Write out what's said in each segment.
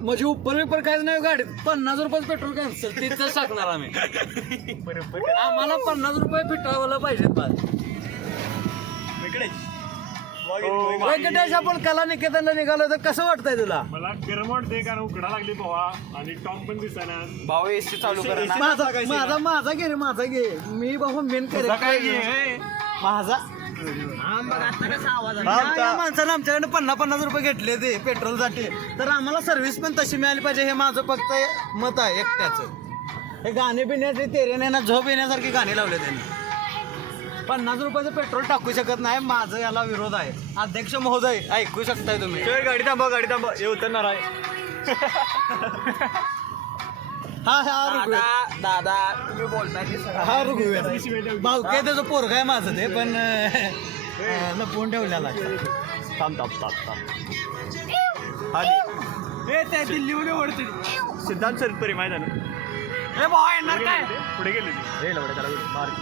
म्हणजे उपर काहीच नाही गाडीत 50 रुपये पेट्रोल कॅन्सल तिथंच टाकणार आम्ही. आम्हाला 50 रुपये फिटवायला पाहिजेत बस. व्यंकटेश आपण कला निकेतनला निघालो तर कसं वाटतंय तुला? मला गरम वाटतंय कारण उकडा लागली भावा आणि टॉप पण दिसाना. भाऊ एसी चालू करा. माझा घे रे माझा घे. मी बाबा मेन करेल माझा. माणसानं आमच्याकडे 50 रुपये घेतले ते पेट्रोलसाठी, तर आम्हाला सर्व्हिस पण तशी मिळाली पाहिजे. हे माझं फक्त मत आहे एकट्याचं. हे गाणे बिण्याचे तेरे ना झोप येण्यासारखी गाणी लावले त्यांनी. 50 रुपयाचं पेट्रोल टाकू शकत नाही, माझं याला विरोध आहे. अध्यक्ष महोदय ऐकू शकताय तुम्ही. गाडी थांबा हे उतरणार आहे. हा दादा तुम्ही बोलताय हा रघुवीर भाऊ काय त्याचं पोरग आहे माझं ते, पण लपवून ठेवलेला. थांब त्या दिल्लीहून ओढते सिद्धांत सरपरी माहिती आहे ना. काय पुढे गेले हे लवड्या त्याला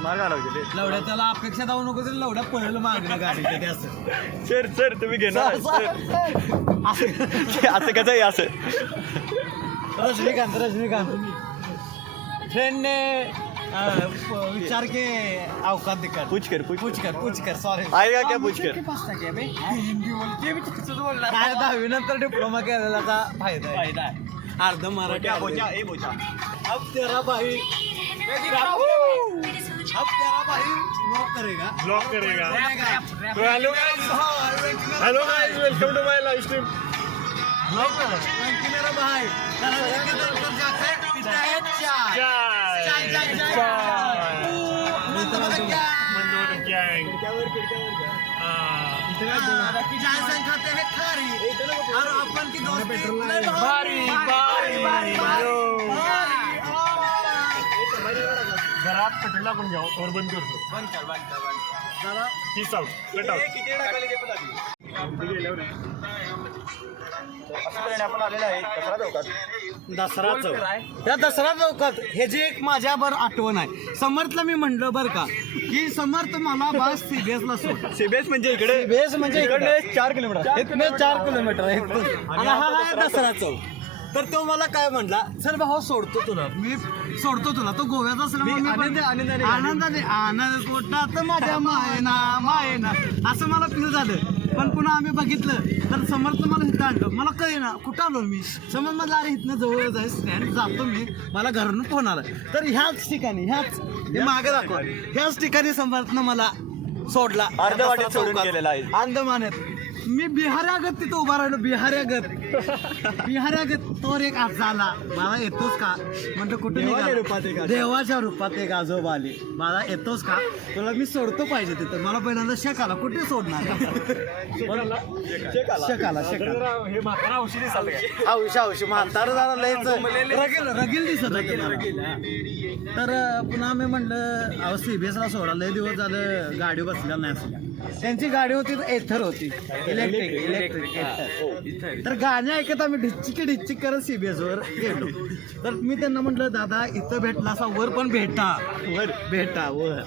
मार्ग आला होते. लवड्या त्याला अपेक्षा जाऊ नको तरी लवड्या पळेल मागणं गाडी ते असं. सर तुम्ही घेणार असं कसं आहे असं. रजनीकांत फ्रेंडने विचार के औकात दिखा. पूछ कर सॉरी आएगा क्या पूछ कर. काय 10वी नंतर डिप्लोमा केलेला फायदा आहे. अर्ध मराठी अब तेरा भाई ब्लॉक करेगा. Hello guys welcome to my live stream. मेरा भाई आपण की जरा पेट्रोल टाकून घ्या और बंद करतो. Peace out cut out. आपण आलेलं आहे दसरा चौक. त्या दसरा चौकात हे जे एक माझ्यावर आठवण आहे. समर्थला मी म्हणलं बरं का की समर्थ मला बस सीबीएसला सोड. सीबीएस म्हणजे इकडे सीबीएस म्हणजे इकडे 4 किलोमीटर इथनं 4 किलोमीटर आहे. आणि हा आहे दसरा चौक. तर तो मला काय म्हणला, चल भाऊ सोडतो तुला, मी सोडतो तुला. तो गोव्याचा असल्यामुळे आनंद पोटात माझ्या मायना असं मला फील झालं. पण पुन्हा आम्ही बघितलं तर समर्थ मला इथं आणलं. मला कळेना कुठं आलो मी. समज मला अरे इथनं जवळच आहे स्टँड, जातो मी. मला घरून फोन आला. तर ह्याच ठिकाणी हे मागे दाखवा, ह्याच ठिकाणी समर्थनं मला सोडला. अर्धवाटेत सोडून गेलेला आहे. अंदमानात मी बिहाऱ्यागत तिथं उभा राहिलो. बिहाऱ्यागत तोर एक आज झाला. मला येतोच का म्हणतो. कुठे देवाच्या रूपात एक आजोबा आले. मला येतोच का, तुला मी सोडतो पाहिजे तिथं. मला पहिल्यांदा शेक आला. कुठे सोडणार. शेक आला. हे म्हातारा औषधी चाललं औषध म्हातार जरा लयच रगील दिसत. तर पुन्हा मी म्हणलं अहो सीबीएसला सोडा. लय दिवस झालं गाडी बसल्या नाही असल्या. त्यांची गाडी होती एथर होती, इलेक्ट्रिक. तर गाणे ऐकत आम्ही ढिच्चिक करत सीबीएस वर गेलो. तर मी त्यांना म्हटलं दादा इथं भेटला असा वर पण भेटा वर.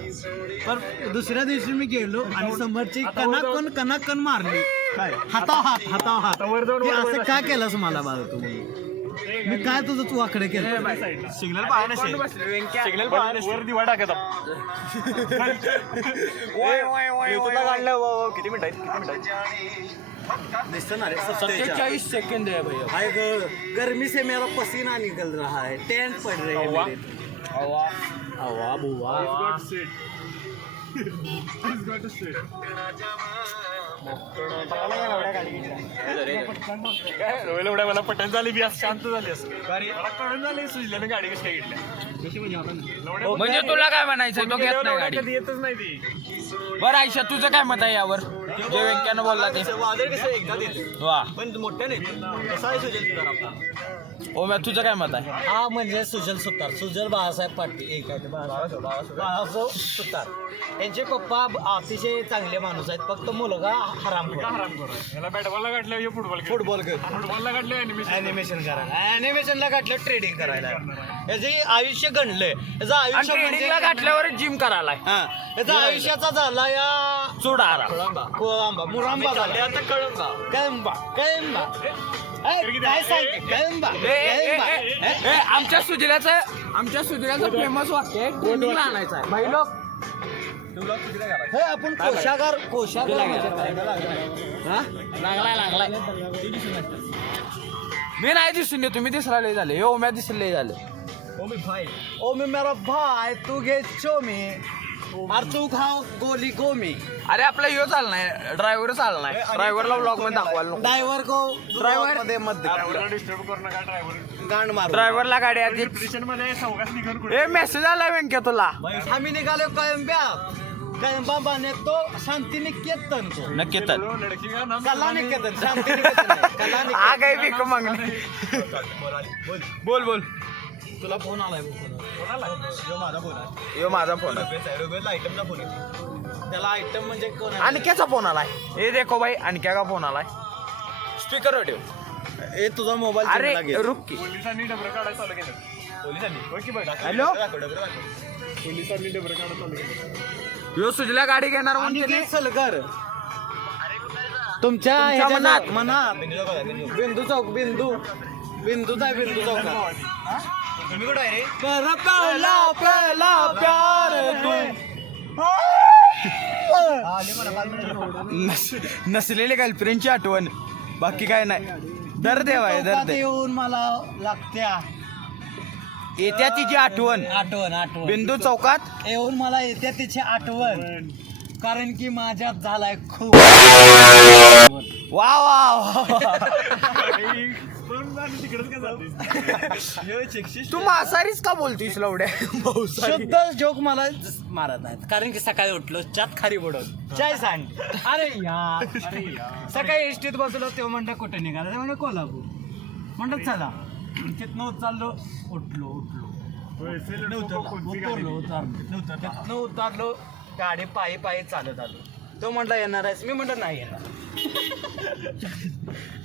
पण दुसऱ्या दिवशी मी गेलो आणि समोरची कणाकण मारली. हाताव हात असं काय केलंस मला बाबा तुम्ही. मी काय तुझं तू आकडे केलं. सिग्नल पाहा सिग्नल वर दिवा टाकत काढलं. किती मिनिट आहेत दिसतं ना रे. 47 सेकंड है भैया. गर्मी से मेरा पसीना निकल रहा है. टेंट पड़ रहे हैं. हवा बुवा एवढ्या मला पटन झाली बी आज शांत झाली असं. मला कळून झाली सुजल्यानं गाडी कशी काय घेतल्या. म्हणजे तुला काय म्हणायचं, तो घेत नाही गाडी. कधी येतच नाही ती. बरं आयुष्यात तुझं काय मत आहे यावर, जे व्यंकयानं बोलला ते. वादळ कसं एकदा देते वा पण मोठ्या नाही. कसं आहे सुजल सुतार आपला. ओम्या तुझं काय मत आहे. हा म्हणजे सुजल बाळासाहेब पाटील एक आहे. बाळासाहेब सुतार यांचे पप्पा अतिशय चांगले माणूस आहेत. फक्त मुलगा हरामखोर. याला बॅट बॉलला गाठलं हे फुटबॉलला गाठलं ॲनिमेशनला गाठलं ट्रेडिंग करायला. याचे आयुष्य गणलंय. याचं आयुष्य ट्रेनिंगला गाठल्यावर जिम करायला याचा आयुष्याचा झाला या चुडारा कोळंबा मुरांबा झाला. आता कळंबा कळंबा काय सांगते कळंबा आमच्या सुजिलाचं फेमस वाक्य आहे ट्रेनिंगला आणायचं आहे भाई लोक हे आपण कोशागार लागलाय मी नाही दिसून येतो, तुम्ही दिसला लय झाले हो, मॅच दिसले झाले. ओ मी मेरा भाई तू घे चोमी और तू खाओ गोली गोमी. अरे आपला यो चालणार ड्रायव्हर चालणार ड्रायव्हरला ब्लॉग मध्ये दाखवायला ड्रायव्हर को Driver- मध्ये मत डिस्टर्ब करू नका ड्रायव्हर. गांड मारू. ड्रायव्हरला गाडी आधी स्टेशन मध्ये चौकात निघून ए मेसेज आला व्यंक्या तुला आम्ही निघालो कळंब्या बाने तो शांती निकेतन को नक्की तर लडकी का नाम कला निकेतन शांती निकेतन नाही, कला निकेतन. आ गई बिक मागणी बोल तुला फोन आलाय यो माझा फोन आयटमचा फोन येतो त्याला आयटम म्हणजे कोण आहे? आणक्याचा फोन आलाय हे देखो भाई आणक्या का फोन आलाय स्पीकर ठेव ए तुझा मोबाईल अरे रुक की पोलिसांनी डबरं काढायला चालू केलं. हॅलो पोलिसांनी डबरं काढायला चालू केलं. यो सुजल्या गाडी घेणार म्हणते अनिकेत सलगर तुमच्या ह्याच्या मनात बिंदू चौक बिंदूचा आहे बिंदू चौक तुम्ही कुठं आहे रे पहिला प्यार नसलेली गर्लफ्रेंडची आठवण बाकी काय नाही दर देव आहे दर दे येऊन मला लागत्या येत्या तिची आठवण आठवण बिंदू चौकात येऊन मला येत्या तिची आठवण कारण की माझ्यात झालाय खूप वा वा तिकडेच काय जाते. तू मासारीच का बोलतीस लवड्या शुद्ध जोक मला मारत नाहीत कारण की सकाळी उठलो चात खारी बुडवत चाय सांग अरे यार सकाळी एसटीत बसलो तेव्हा म्हणता कुठे निघाला ते म्हणलं कोल्हापूर म्हणतात चला तिथनं चाललो उठलो तिथनं उतरलो गाडी पायी चालत आलो तो म्हटला येणार आहेस मी म्हटलं नाही येणार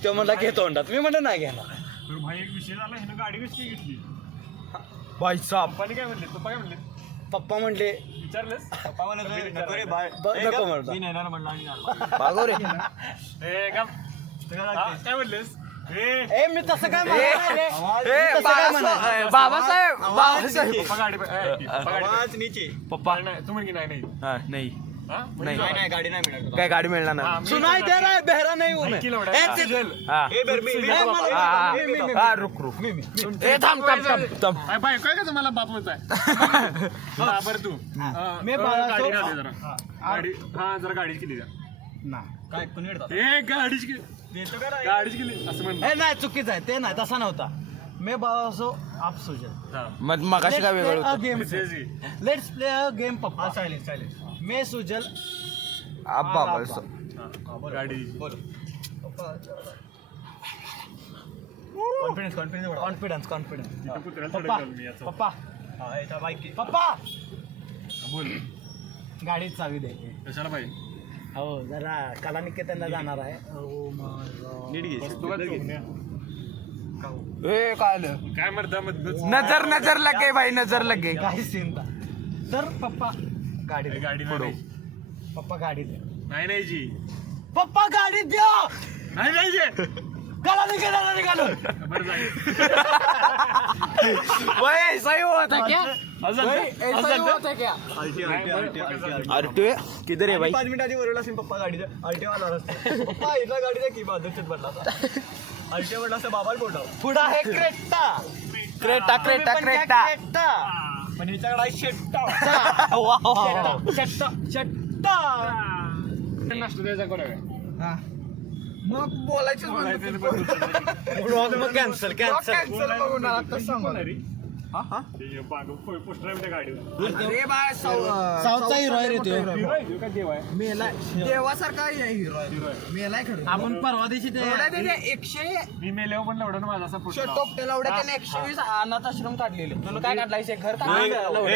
तो म्हटला घेतो म्हणतात मी म्हटलं नाही घेणार तर भाई एक विषय झाला ह्यानं गाडी कशी घेतली. भाई साहब पप्पाने काय म्हणले पप्पा काय म्हणले पप्पा म्हणले विचारलंस पप्पा नको म्हणता मी नेणार म्हणलं आणि आलो. बागो रे ए गप. हा, काय म्हणलेस ए मी तसं काय म्हणणार रे? ए, बाबासाहेब पप्पा गाडी पप्पा गाडी पप्पा नाही तू म्हण की नाही हा नाही हा? नाही नाही गाडी नाही मिळणार काय गाडी मिळणार हा, नाही मी- सुनाई दे रहा है बहरा नहीं हूं मैं ऐकी लवड्या. ए, हा, ते- सुजल. हा. हा, रुक ए थांब बाय काय का तुम्हाला बाप होताय हा बरं तू मी गाडी बाळासो- घाल जरा गाडी हा जरा गाडीच केली जा ना काय कोणी ए गाडीच केली गाडीच केली असं म्हण ए नाही चुकीचं आहे ते नाही तसा नव्हता मी बाळासो आप सुजल हा. मग मगाशी काय वेगळं होतं गेम तेच की. लेट्स प्ले अ गेम पप्पा सायलेंट मैं सुजल आब्बा हा, गाडी कॉन्फिडन्स इथं कुत्र्याला पप्पा थोडं मी याचं. पप्पा पप्पा बोल गाडीत चावी दे कशाला बाई हो जरा कला निकेतनला जाणार आहे वस्तू का तू? ए काय आलं काय म्हणता नजर लगे भाई नजर लगे काही चिंता तर पप्पा गाडी दे. गाडी नाही पप्पा गाडी दे नाही जी पप्पा गाडी द्या नाही जे कला निकेतनला निघालो बरं जाईल भाई सही हुआ था क्या असं ऐसा ही हुआ था क्या अरे तू किधर है भाई 5 मिनिट आधी वरवला असेल पप्पा गाडी द्या अल्टिवा आला असतो पप्पा इथला गाडी द्या की बाजूच्याच बदला अल्टिवा बदला असं बाबाला बोलतो पुढं आहे क्रेटा क्रेटा पण हिच्याकडे आहे शेट्टा शेट्टा नाश्ता द्यायचा करूया मग बोलायचं मग कॅन्सल पोस्टर आहे त्या गाडीवर अरे बाय साऊथचा हिरो आहे रे तो का देव आहे मेलाय देवासारखा हिरो मेलाय खरं आपण परवा दिवशी ते एवढ्या त्याने 100 मी मेल्यावर पण लवडं माझा असा पोस्टर टोपटेला एवढ्या त्याने 120 अनाथ आश्रम काढलेले तुला काय काढलायस एक घर काढलं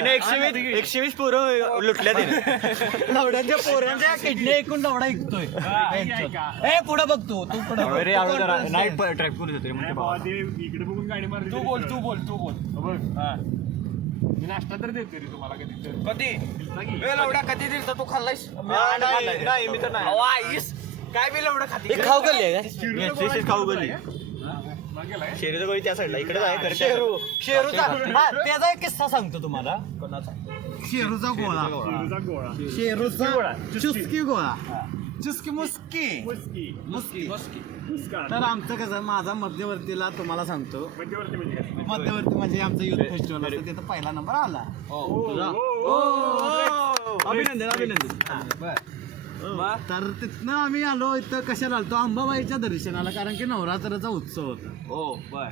120 पोरं लुटल्या तिने लवड्यांच्या पोरांच्या किडनी ऐकून लवडा ऐकतोय ए पुढे बघ तू पुढे नाही बाबा ते इकडे बघून गाडी मारली तू बोल बघ मी नाश्ता तर देते रे तुम्हाला कधी तर. कधी ए लवड्या कधी दिलता तू खाल्लायस नाही मी तर नाही आईस काय बी लवडं खाती खाऊ गल्ली आहे चिरलेलं बोलायचं खाऊ नाही. गल्ली शेरीचं गळी त्या साईडला इकडे आहे शेरूचा हा त्याचा एक किस्सा सांगतो तुम्हाला शेरूचा गोळा शेरूचा चुस्की गोळा चुस्की मुस्की मुस्की तर आमचं कसं माझा मध्यवर्तीला तुम्हाला सांगतो मध्यवर्ती म्हणजे आमचं युथ फेस्टिवल असतं तिथं पहिला नंबर आला अभिनंदन तर तिथनं आम्ही आलो इथं कशाला आलतो अंबाबाईच्या दर्शनाला कारण की नवरात्राचा उत्सव होता हो बर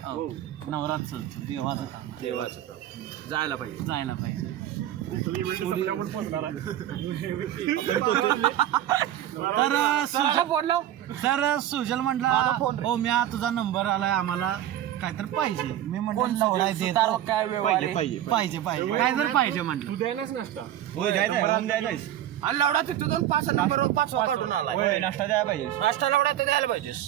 नवरात्र देवाचा काम देवाचं जायला पाहिजे जायला पाहिजे तर सुजल म्हटला हो म्या तुझा नंबर आलाय आम्हाला काहीतरी पाहिजे मी म्हटलं लवडाय देतो काय व्यवहार पाहिजे पाहिजे पाहिजे काय तर पाहिजे म्हटलं तू द्यायलाच नसता आणि लवडा तिथून 5 नंबर 5 काढून आलाय नाश्ता द्यायला पाहिजे नाश्ता लवडा तर द्यायला पाहिजेस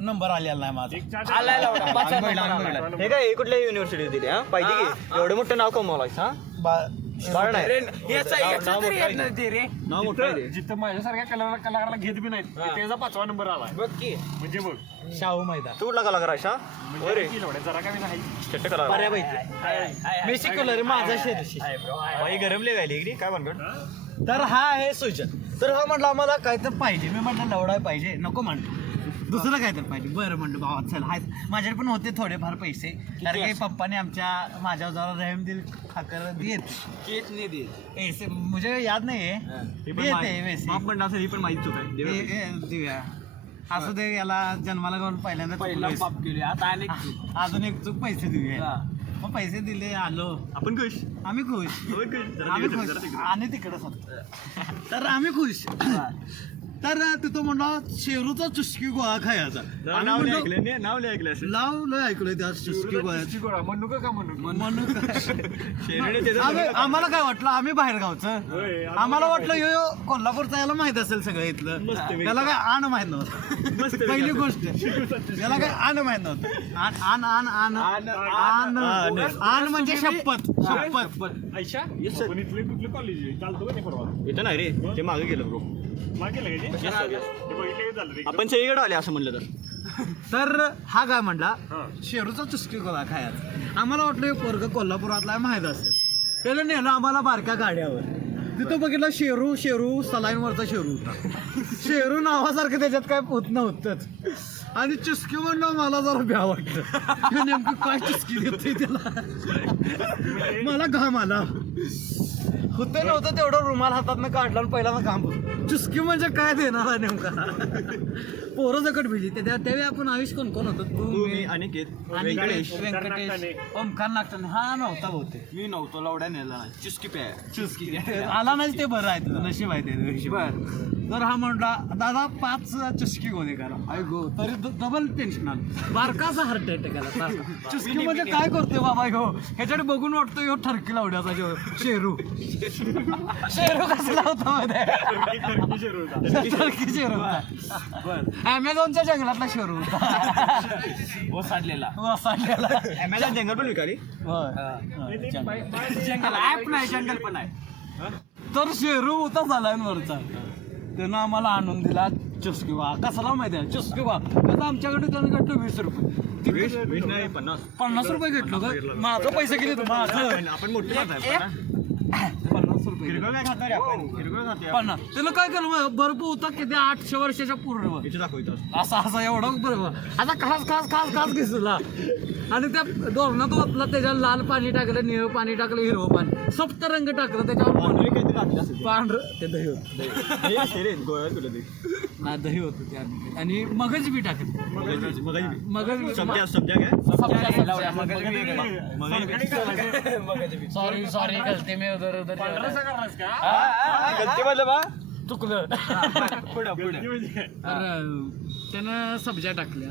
नंबर आलेला नाही माझा आलाय लवडा 5 नंबर हे काय कुठल्या युनिव्हर्सिटी दिली हा पाहिजे की एवढं मोठं नाव कमवलायस हा बाळ नाही याचा तरी येत नाही ते रे नाव मोठं आहे ते. जिथं माझ्यासारख्या कलाकाराला घेत बी नाहीत त्याचा 5वा नंबर आलाय बघ की म्हणजे बघ शाहू मैदान तू कुठला कलाकार आहेस हा म्हणजे किती एवढ्या जरा कमी नाही चट्ट कलाकार मी शिकवलं रे माझा शेरशी बाई गरमले गायली इकडे काय म्हणतो तर हा आहे सुजन तर हा म्हटलं आम्हाला काय तर पाहिजे मी म्हटलं लवडाय पाहिजे नको म्हणतो दुसरं काय तर पाहिजे बरं म्हणलं भावा चल हाय माझ्याकडे पण होते थोडेफार पैसे कारण की पप्पाने माझ्या जवळ रहम दिल खाकर देत ऐसे मुझे याद नाही आहे देते वैसे माफ म्हणणार ही पण माहिती चूक आहे दिव्या असं ते याला जन्माला घेऊन पहिल्यांदा पहिला चुकलोयस. बाप केली आता अनेक अजून एक चूक पैसे देऊया मग पैसे दिले आलो आपण खुश आम्ही खुश आम्ही खुश आणि तिकडे सर तर आम्ही खुश तर तिथं म्हणला शेरूचा चुस्की गोळा खायचा आम्ही नाव म्हणलो, ऐकलं नाव ऐकलं असेल लय ऐकलंय त्या चुस्की गोळ्याची गोळा म्हणू का म्हणू म्हणून आम्हाला काय वाटलं आम्ही बाहेर गावचं आम्हाला वाटलं यो कोल्हापूरचा याला माहित असेल सगळं इथलं त्याला काय आण माहित नव्हतं पहिली गोष्ट याला काय आण माहित नव्हतं आण आण आण आण आण म्हणजे शपथ शपथ ऐशा पण इथले कुठले कॉलेज आहे चालतो का नाही परवा इथं नाही रे ते मागे गेलं ब्रो मागे गेलं का ते बघितलं झालं रे आपण सगळीकडे आले असं म्हणलं तर तर हा काय म्हणला शेरूचा चुस्की गोळा खायचा आम्हाला वाटलं हे पोरग कोल्हापुरातला आहे माहित असेल त्याला नेलं आम्हाला बारक्या गाड्यावर तिथं बघितलं शेरू शेरू सलाईनवरचा शेरू होता शेरू नावासारखं त्याच्यात काय होत नव्हतंच आणि चुस्की म्हणलं मला जरा भ्या वाटलं नेमकं काय चुस्की देते त्याला मला घाम आला होतं नव्हतं तेवढं रुमाल हातातनं काढला आणि पहिल्यांदा घाम होत चुस्की म्हणजे काय देणार आहे नेमका पोरं सकट भिली त्यावेळी आपण आयुष कोण कोण होतो तू मी अनिकेत व्यंकटेश ओमकार नागटाने हा नव्हता बहुतेक मी नव्हतो लवड्या नेला नाही चुस्की प्या चुस्की आला नाही ते बरं आहे तुझं नशीब आहे ते तर हा म्हणला दादा 5 चुस्की गोदे करा आय गो तरी डबल टेन्शन आलं बारकाचा हार्ट अटॅक आला चुस्की म्हणजे काय करतोय बाबा ह्यो ह्याच्याकडे बघून वाटतो ह्यो ठरकी लावड्याचा ह्यो शेरू शेरू कसला होता मध्ये ठरकी शेरू होता अमेझॉनच्या जंगलातला शेरू होता ओसाडलेला वासाडलेला अमेझॉन जंगल पण विकाली जंगल ऍप नाही जंगल पण आहे तर शेरू होता सलाईनवरचा त्यानं आम्हाला आणून दिला चुस्की वा कसला माहिती आहे चुस्की वा त्याचा आमच्याकडे त्यानं घेतलं 20 रुपये 20 नाही 50 रुपये घेतलं का माझं पैसे किती तू माझं आपण मोठे खाताय 50 रुपये किरकोळ काय खाणार आपण किरकोळ खातोय 50 त्याला काय केलं बर्फ होता किती 800 वर्षाच्या पूर्ण इथे दाखवतो असा एवढं बरोबर आता खास खास खास खास घेतला आणि त्या धोरणात ओतला त्याच्यावर लाल पाणी टाकलं निळं पाणी टाकलं हिरवं पाणी सप्त रंग टाकलं त्याच्यावर पांढरं ते दही होतं गोव्यात तुला ते नाही दही होतं त्या आणि मगज बी टाकलं मगज बी सॉरी सॉरी गलती मी उधर उधर चुकलं पुढे तर त्यानं सब्जा टाकल्या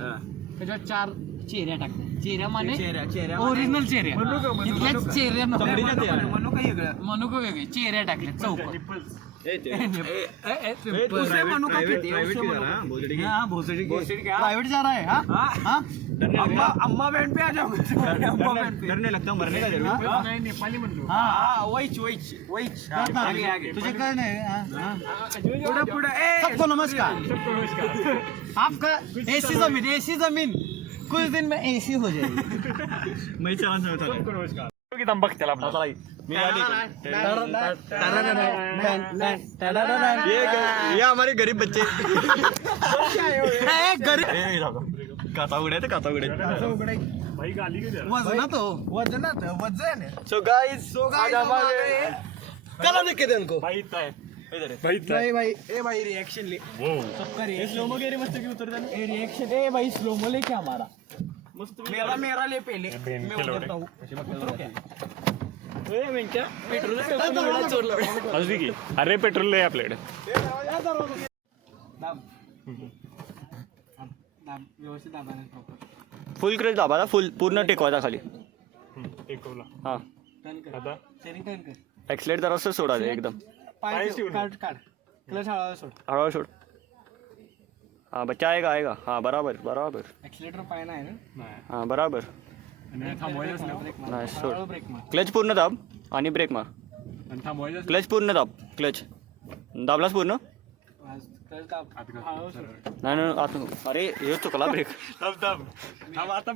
त्याच्यात 4 चेऱ्या टाकल्या चेऱ्या माने ओरिजिनल चेऱ्या इथल्याच चेऱ्या मनुका वेगळे चेऱ्या टाकल्या चौक प्राइवेट जा रहा है हाँ अम्मा बहन पे आ जाओ अम्मा बहन पे डरने लगता मरने का जरूर नाही नेपाली म्हणलो हाँ वैच वैच वैच आगे आगे तुझे काय नाही पुढे पुढे सबको नमस्कार आपका ऐसी जमीन कुछ दिन में एसी हो जाएगी. मै चला नमस्कार की दंबक त्याला आपला ये हमारे गरीब बच्चे काता उघडे तर काता उघडे. भाई गाली के वजनात वजन. सो गाइस कला देखे उनको. भाई इतना है भाई भाई ए भाई रिएक्शन ले. सबका रिएक्शन मस्त की उतर देना. रिएक्शन ए भाई स्लोमो ले क्या हमारा मस्त. मेरा ले पहले मैं उतरता हूँ. असली की अरे पेट्रोल आहे आपल्याकडे. व्यवस्थित दाबा. फुल क्रेज दाबा फुल पूर्ण टेकवायचा खाली. टेकवला हा आता स्टेरिंग टर्न कर. एक्सलेट जरासं सोडा दे एकदम. पाय काढ क्लच हळूहळू सोड. हळूहळू सोड. हा बच्चा आएगा हा बराबर बराबर. एक्सिलेटर पाय नाही ना. हा बराबर. आणि थांबवायचंच नाही. नाही सोड. ब्रेक मार. क्लच पूर्ण दाब आणि ब्रेक मार. आणि थांबवायचंच क्लच पूर्ण दाब. क्लच दाबलास पूर्ण. हळूहळू सोड. नाही आत अरे हे चुकला ब्रेक. थांब आता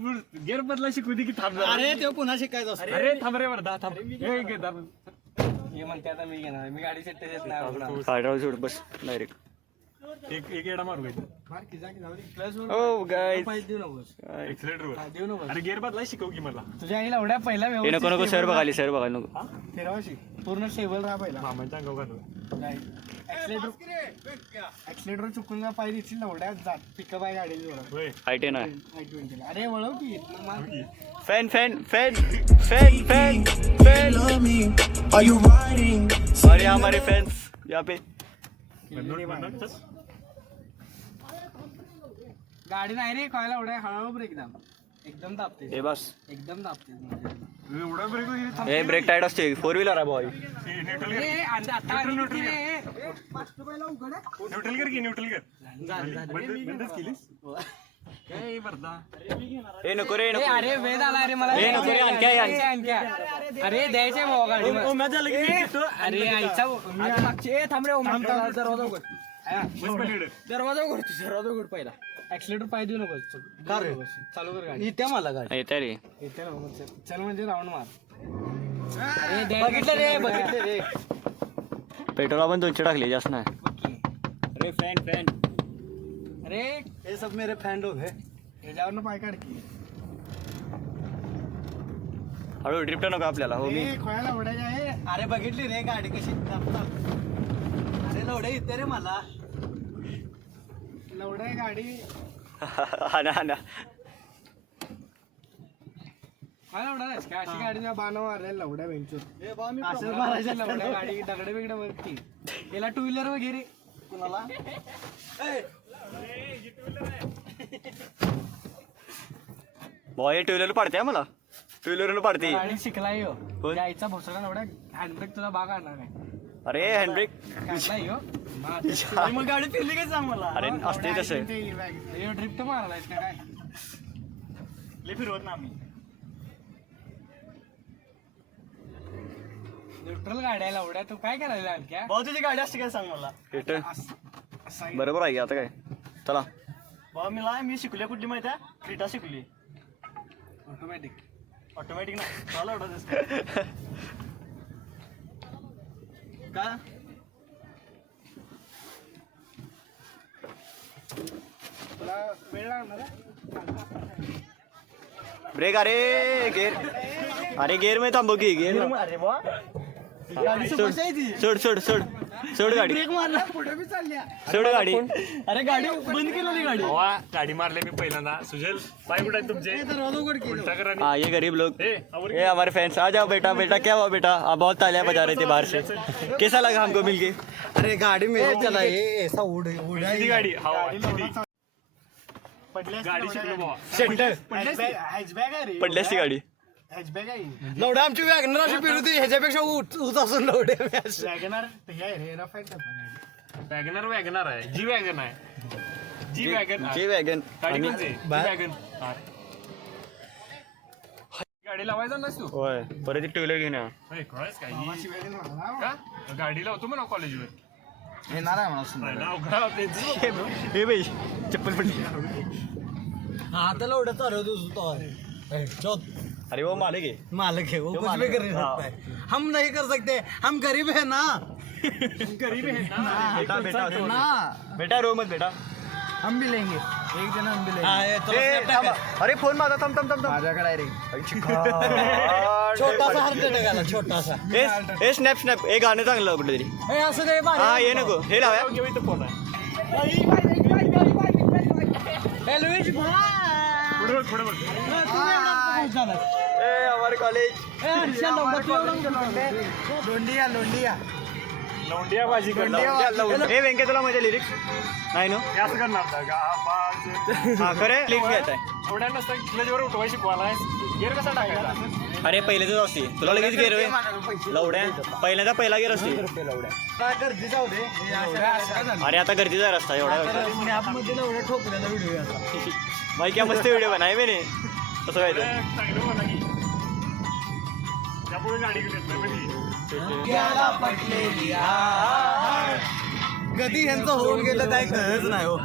गेअर बदला शिकू दे की थांब जरा. अरे ते पुन्हा शिकायचं असतं. अरे थांब रे वरदा थांब. हे दाब. हे म्हणते आता मी घेणार. मी गाडी सेट देत नाही. साईडवर सोड बस डायरेक्ट. एक एडा मारू काय मार की जा की जाऊ दे. क्लच ओ गाइस पाय देऊ नकोस. एक्सिलेटर वर. देऊ नकोस. अरे गेअर बदला शिकव की मला. तुझ्या आईला एवढ्या पहिला हे नको नको सर बघाली सर बघायला नको. फिरवाशी पूर्ण स्टेबल राहा पहिला. मामाच्या अंगावर घालू. एक्सिलेटर चुकून पाय देशील एवढ्या जात पिकअप आहे गाडी जोरात. होय I10 आहे. I20. अरे वळव की मार. Fan fan fan fan fan fan. अरे हमारे फैंस यहाँ पे. गाडी नाही रे कळायला एवढ्या हळूहळू ब्रेक दाब. एकदम दाबते. हे बस एकदम दाबते. एवढा ब्रेक वगैरे हे ब्रेक टाईट असते 4 व्हीलर आहे बॉय. न्यूट्रल कर की न्यूट्रल कर. बंदच केलीस. काय भरता. हे नको रे नको. अरे वेद आला रे मला. हे नको रे आणखी अरे द्यायचे भाऊ गाडी. अरे आईचा मागचे थांब रे. दरवाजा उघड. दरवाजा उघड. दरवाजा उघड पहिला. एक्सिलेटर पाय देऊ नको. चालू कर गाडी. इथे मला गाडी येते रे. इथे नको. चल म्हणजे राऊंड मार. बघितलं रे बघितलं रे. पेट्रोल आपण 200 टाकले जास्त नाही. अरे फॅन फॅन. अरे हे सब मेरे फॅन लोग है. ह्याच्यावर पाय काढ की. हळू ड्रिफ्ट नको आपल्याला. हो मी खोयाला उडायचे आहे. अरे बघितली रे गाडी कशी अरे लवड्या येते रे मला. लवड्या गाडी हा ना मला उडायच का अशी गाडी बाणव आले लवड्या बेंचवर. असं मारायचं लवड्या गाडी दगडे बिगडे वरती. याला 2 व्हीलर वगैरे कुणाला. बॉय 2 व्हीलर पाडते मला. 2 व्हीलर पाडते. गाडी शिकलाय हो. जायचा भोसडा लवड्या हँडब्रेक तुला बाग आणणार आहे. अरे हँडब्रेक काढलाय हो. मग गाडी फिरली काय सांग मला. अरे असते तसं. ड्रिफ्ट मारलायस का काय. लय फिरवत ना आम्ही. न्यूट्रल गाड्या लावड्या तू काय करायला आणखी. भाऊ तुझी गाडी असते काय सांग मला. बरोबर आहे आता काय. चला भाऊ मी शिकले कुठली माहिती आहे. क्रीटा शिकली. ऑटोमॅटिक. ऑटोमॅटिक ना मला एवढं का तुला वेळ लागणार. ब्रेक. अरे गेअर मध्ये थांबव की. गेअर अरे बा सोड सोड सोड सोड गाडी. ब्रेक मारला पुढे बी चालल्या. सोड गाडी. अरे गाडी बंद केलेली गाडी. भावा गाडी मारले मी पहिल्यांदा. सुजल पाय कुठे आहेत तुमचे. दरवाजा उघड की. उलटा करा आणि- हाँ ये गरीब लोग. ए, आवर ये हमारे फैंस. आ जाओ बेटा बेटा. क्या हुआ बेटा. आप बहुत तालियां बजा रहे थे बाहर से. कैसा लगा हमको मिलके. अरे गाडी में चला ये ऐसा उड़ा किती गाडी हवा गाडी शिकलो भावा. सेंटर हॅचबॅग आहे रे. पडली असती गाडी. हॅचबॅग आहे. लवड्या आमची वॅगनर अशी फिरवती ह्याच्यापेक्षा ऊच असून लवड्या. वॅगनर हे आहे रे रफ वॅगनर आहे. जी वॅगन आहे. जी वॅगन जे वॅगन. गाडी कोणती? जी वॅगन. गाडी लावायचा नस तू. होय परत 2 व्हीलर घेऊन या. कळस काय का गाडी लावतो म्हणा कॉलेजवर. येणार आहे मला अवघड हे बाई चप्पल पडली. आता एवढं चालवतो अरे वो मालिक है मालक है वो कुछ भी कर नहीं सकता है हम नहीं कर सकते हम गरीब है ना गरीब आहे ना बेटा बेटा ना बेटा रो मत बेटा हम भी लेंगे एक दिन हम भी लेंगे ए, थांबा. अरे फोन माझा थांब थांब थांब थांब माझ्याकडे आहे रे छोटासा हार्ट अटॅक आला छोटासा ए स्नॅप स्नॅप हे गाणं चांगलं लाव कुठेतरी हे असं काही हा ये नको हे लावा घेऊ इथं फोन आहे पुढे बघ पुढे बघ ए हमारे कॉलेज लोंडिया लोंडिया लोंडिया भाजी करणार ए वेंके तुला माझ्या लिरिक्स नाही नो हे असं करणार होता का आवाज हा खरं लिरिक्स घेताय एवढ्या नसतं क्लचवर उठवाय शिकवायला गेअर कसा टाकायचा अरे पहिलेच असते तुला लगेच गेर लवड्या पहिल्यांदा पहिला गेर असते काय गर्दी जाऊ दे अरे आता गर्दीचा रस्ता एवढा स्नॅपमध्ये एवढा ठोकलेला व्हिडिओ आहे भाई क्या मस्त व्हिडिओ बनाय मैंने तसं काय ते चांगलं म्हणा की त्यापुढे गाडी घेऊन कधी यांचं होऊन गेलं काय कळच नाही हो